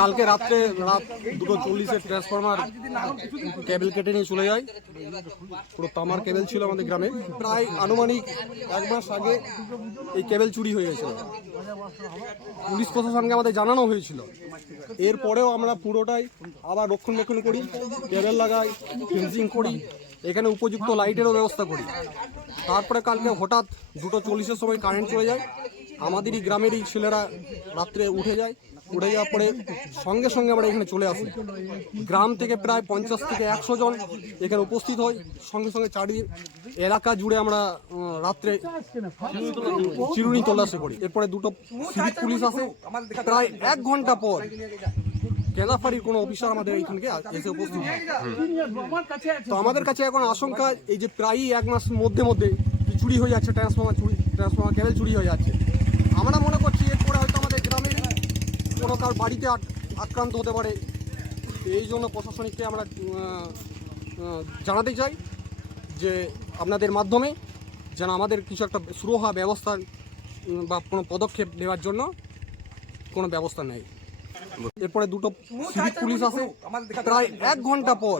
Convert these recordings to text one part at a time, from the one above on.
কালকে রাত্রে রাত 2:40 ট্রান্সফরমার কেবল কেটে নিয়ে চলে যায়। পুরো তামার কেবল ছিল আমাদের গ্রামে। প্রায় আনুমানিক 1 মাস আগে এই কেবল চুরি হয়ে গেছিল। পুলিশ প্রশাসনকে আমাদের জানানো হয়েছিল। এরপরেও আমরা পুরোটাই আবার রক্ষণাবেক্ষণ করি, কেবল লাগাই, ফেন্সিং করি, এখানে উপযুক্ত লাইটেরও ব্যবস্থা করি। তারপরে কালকে হঠাৎ 2:40 সময় কারেন্ট চলে যায়। আমাদেরই গ্রামেরই ছেলেরা রাত্রে উঠে যাওয়ার পরে সঙ্গে সঙ্গে আমরা এখানে চলে আসি। গ্রাম থেকে প্রায় 50 থেকে 100 জন এখানে উপস্থিত হই। সঙ্গে সঙ্গে চারি এলাকা জুড়ে আমরা রাত্রে চিরুনি তল্লাশি করি। এরপরে 2টো সিভিক পুলিশ আসে। প্রায় 1 ঘন্টা পর কেলাফারির কোনো অফিসার আমাদের এইখানকে এসে উপস্থিত হয়। তো আমাদের কাছে এখন আশঙ্কা এই যে প্রায়ই 1 মাস মধ্যে চুরি হয়ে যাচ্ছে, ট্রান্সফরমার কেবল চুরি হয়ে যাচ্ছে। আমরা মনে করছি এরপরে হয়তো আমাদের গ্রামের কোনো কার বাড়িতে আক্রান্ত হতে পারে। এই জন্য প্রশাসনিককে আমরা জানাতে চাই যে আপনাদের মাধ্যমে যেন আমাদের কিছু একটা সুরহা ব্যবস্থা বা কোনো পদক্ষেপ নেওয়ার জন্য কোনো ব্যবস্থা নেয়। এরপরে 2টো সিভিক পুলিশ আসে। প্রায় 1 ঘন্টা পর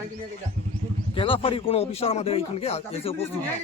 কেলাফারির কোনো অফিসার আমাদের এইখানকে এসে উপস্থিত হয়।